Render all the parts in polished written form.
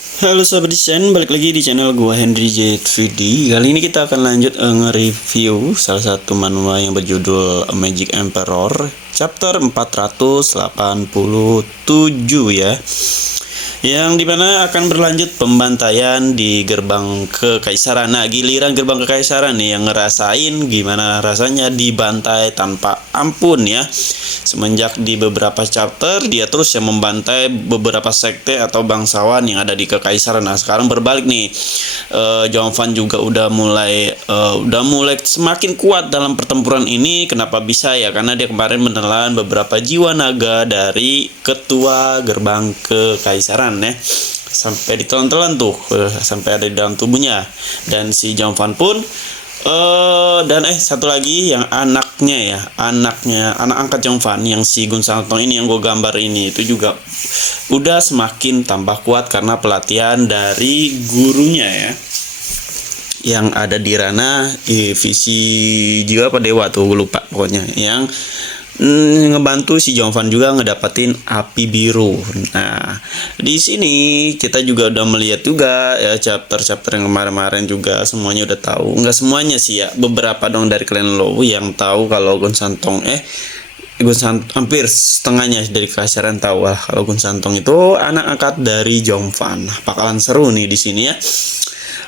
Halo sahabat desain, balik lagi di channel gua Henry JXVD. Kali ini kita akan lanjut nge-review salah satu manhwa yang berjudul Magic Emperor chapter 487 ya. Yang dimana akan berlanjut pembantaian di gerbang kekaisaran. Nah, giliran gerbang kekaisaran nih yang ngerasain gimana rasanya dibantai tanpa ampun ya. Semenjak di beberapa chapter dia terus yang membantai beberapa sekte atau bangsawan yang ada di kekaisaran. Nah, sekarang berbalik nih. Jongvan juga udah mulai semakin kuat dalam pertempuran ini. Kenapa bisa ya? Karena dia kemarin menelan beberapa jiwa naga dari ketua gerbang kekaisaran ya, sampai ditelan-telan tuh sampai ada di dalam tubuhnya. Dan si Jongvan pun dan satu lagi yang anak angkat Jongvan yang si Gun Santong ini yang gue gambar ini itu juga udah semakin tambah kuat karena pelatihan dari gurunya ya, yang ada di ranah visi jiwa apa dewa tuh gue lupa pokoknya, yang ngebantu si Jongvan juga ngedapatin api biru. Nah, di sini kita juga udah melihat juga ya chapter-chapter yang kemarin-kemarin juga semuanya udah tahu. Enggak semuanya sih ya, beberapa dong dari klan Low yang tahu kalau Gun Santong hampir setengahnya dari kekaisaran tahu lah kalau Gun Santong itu anak angkat dari Jongvan. Bakalan seru nih di sini ya.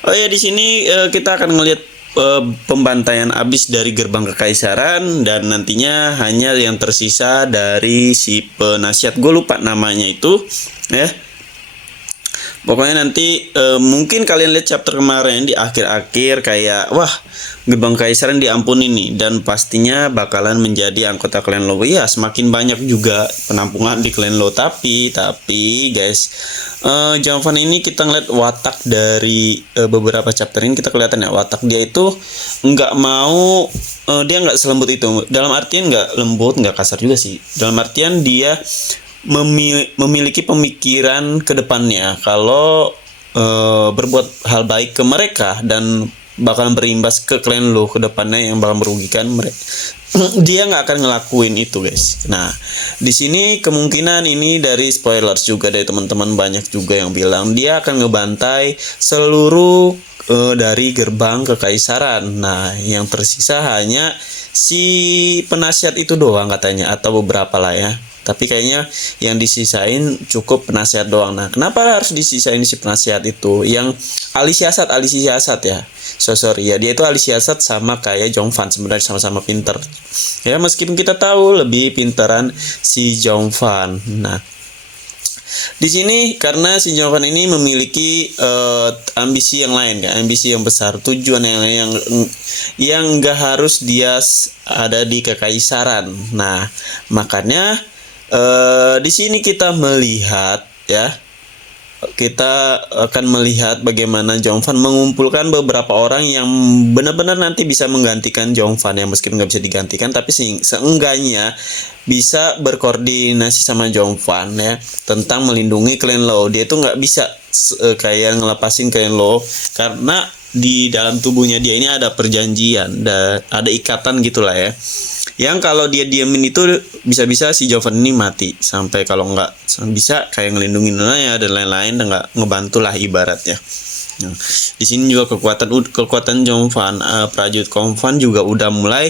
Oh ya, di sini kita akan ngelihat pembantaian abis dari gerbang kekaisaran, dan nantinya hanya yang tersisa dari si penasihat, gue lupa namanya itu ya. Pokoknya nanti mungkin kalian lihat chapter kemarin di akhir-akhir kayak wah, gerbang kekaisaran diampuni nih, dan pastinya bakalan menjadi anggota klan Low. Ya, semakin banyak juga penampungan di klan Low, tapi guys, Jongvan ini kita ngeliat watak dari beberapa chapter ini, kita kelihatan ya watak dia itu nggak mau, dia nggak selembut itu, dalam artian nggak lembut nggak kasar juga sih, dalam artian dia memiliki pemikiran ke depannya kalau berbuat hal baik ke mereka dan bakalan berimbas ke klan lo ke depannya yang bakal merugikan mereka. Dia nggak akan ngelakuin itu guys. Nah, di sini kemungkinan ini dari spoilers juga dari teman-teman, banyak juga yang bilang dia akan ngebantai seluruh dari gerbang kekaisaran. Nah, yang tersisa hanya si penasihat itu doang katanya, atau beberapa lah ya. Tapi kayaknya yang disisain cukup penasihat doang. Nah, kenapa harus disisain si penasihat itu? Yang ahli siasat ya. Sorry ya, dia itu ahli siasat sama kayak Jongvan, sebenarnya sama-sama pinter. Ya, meskipun kita tahu lebih pinteran si Jongvan. Nah, di sini karena si Jongvan ini memiliki ambisi yang lain kan, ambisi yang besar, tujuan yang lain yang nggak harus dia ada di kekaisaran. Nah, makanya di sini kita melihat ya, kita akan melihat bagaimana Jongvan mengumpulkan beberapa orang yang benar-benar nanti bisa menggantikan Jongvan, yang meskipun nggak bisa digantikan tapi seenggaknya bisa berkoordinasi sama Jongvan ya tentang melindungi klan Low. Dia tuh nggak bisa kayak ngelepasin klan Low karena di dalam tubuhnya dia ini ada perjanjian, ada ikatan gitulah ya, yang kalau dia diemin itu bisa-bisa si Jongvan ini mati, sampai kalau nggak bisa kayak ngelindungin ya dan lain-lain, dan nggak ngebantu lah ibaratnya. Nah, di sini juga kekuatan Jongvan, prajurit Jongvan juga udah mulai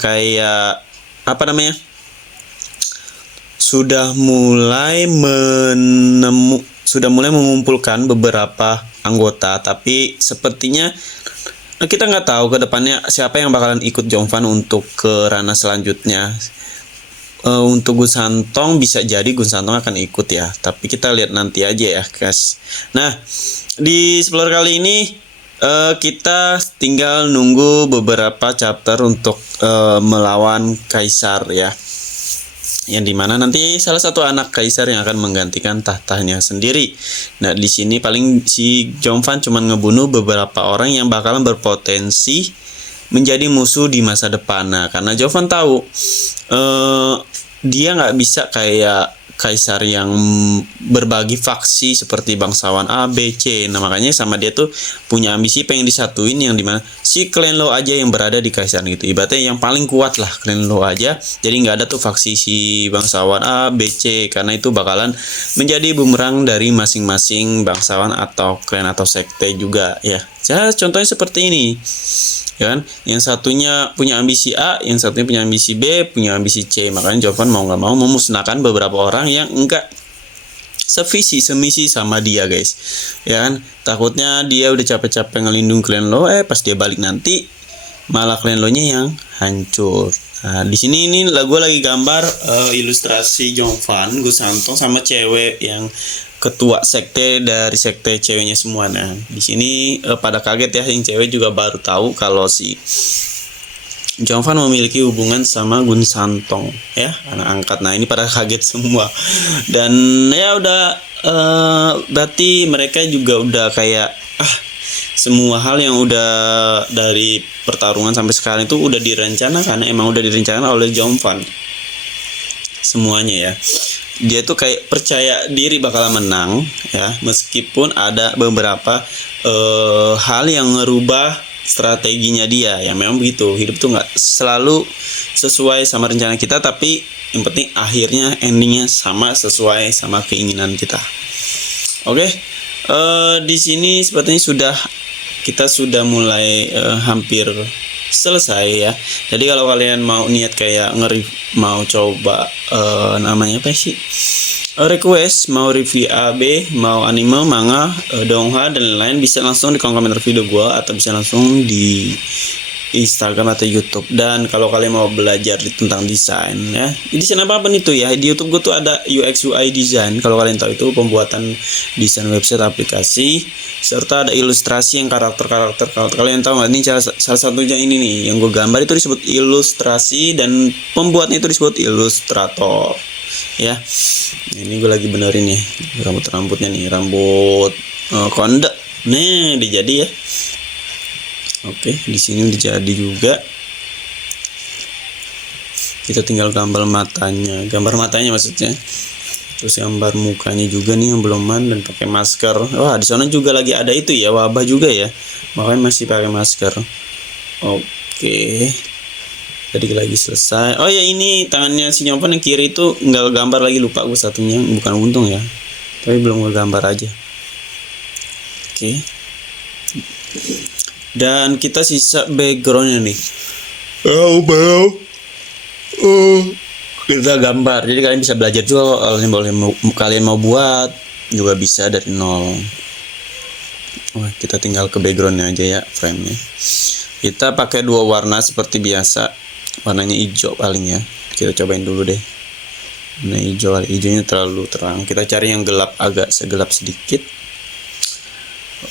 kayak apa namanya, sudah mulai mengumpulkan beberapa anggota, tapi sepertinya kita nggak tahu ke depannya siapa yang bakalan ikut Jongvan untuk ke ranah selanjutnya. Untuk Gun Santong bisa jadi Gun Santong akan ikut ya, tapi kita lihat nanti aja ya guys. Nah, di Explorer kali ini kita tinggal nunggu beberapa chapter untuk melawan kaisar ya, yang dimana nanti salah satu anak kaisar yang akan menggantikan tahtanya sendiri. Nah, di sini paling si Jongvan cuma ngebunuh beberapa orang yang bakalan berpotensi menjadi musuh di masa depan. Nah, karena Jongvan tahu dia nggak bisa kayak kaisar yang berbagi faksi seperti bangsawan A, B, C. Nah makanya sama dia tuh punya ambisi pengen disatuin, yang dimana si klan Law aja yang berada di kaisaran gitu. Ibaratnya yang paling kuat lah klan Law aja. Jadi nggak ada tuh faksi si bangsawan A, B, C, karena itu bakalan menjadi bumerang dari masing-masing bangsawan atau klan atau sekte juga ya. Contohnya seperti ini, ya kan? Yang satunya punya ambisi A, yang satunya punya ambisi B, punya ambisi C. Makanya Jovan mau nggak mau memusnahkan beberapa orang yang enggak sevisi semisi sama dia, guys. Ya kan? Takutnya dia udah capek-capek ngelindung klan lo, pas dia balik nanti malah klan lo nya yang hancur. Nah, di sini ini gue lagi gambar ilustrasi Jovan Gus Santong sama cewek yang ketua sekte dari sekte ceweknya semua. Nah, di sini pada kaget ya, yang cewek juga baru tahu kalau si Jovan memiliki hubungan sama Gun Santong ya, anak angkat. Nah, ini pada kaget semua. Dan ya udah berarti mereka juga udah kayak semua hal yang udah dari pertarungan sampai sekarang itu udah direncanakan, emang udah direncanakan oleh Jovan semuanya ya. Dia tuh kayak percaya diri bakal menang ya, meskipun ada beberapa hal yang ngerubah strateginya dia. Ya memang begitu, hidup tuh nggak selalu sesuai sama rencana kita, tapi yang penting akhirnya endingnya sama sesuai sama keinginan kita. Oke, di sini sepertinya kita sudah mulai hampir selesai ya. Jadi kalau kalian mau niat kayak mau coba namanya apa sih, request mau review AB, mau anime, manga, dongha dan lain-lain, bisa langsung di kolom komentar video gua atau bisa langsung di Instagram atau YouTube. Dan kalau kalian mau belajar tentang desain ya, desain apa nih tuh ya, di YouTube gue tuh ada UX UI design. Kalau kalian tahu itu pembuatan desain website, aplikasi, serta ada ilustrasi yang karakter. Kalian tahu nggak, ini salah satunya ini nih yang gue gambar itu disebut ilustrasi dan pembuatnya itu disebut ilustrator ya. Ini gue lagi benerin nih rambutnya nih, rambut konde nih dijadi ya. Oke, di sini udah jadi juga. Kita tinggal gambar matanya maksudnya. Terus gambar mukanya juga nih yang belum dan pakai masker. Wah, di sana juga lagi ada itu ya, wabah juga ya. Makanya masih pakai masker. Oke. Jadi lagi selesai. Oh ya, ini tangannya si Jovan yang kiri itu nggak gambar lagi, lupa gue satunya, bukan untung ya. Tapi belum gue gambar aja. Oke. Dan kita sisa backgroundnya nih. Kita gambar. Jadi kalian bisa belajar juga, kalau kalian mau buat juga bisa dari nol. Kita tinggal ke backgroundnya aja ya, frame-nya. Kita pakai dua warna seperti biasa. Warnanya hijau paling ya. Kita cobain dulu deh. Warna hijau, hijaunya terlalu terang. Kita cari yang gelap, agak segelap sedikit.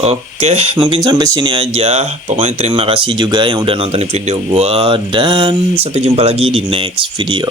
Oke, mungkin sampai sini aja. Pokoknya terima kasih juga yang udah nonton video gua, dan sampai jumpa lagi di next video.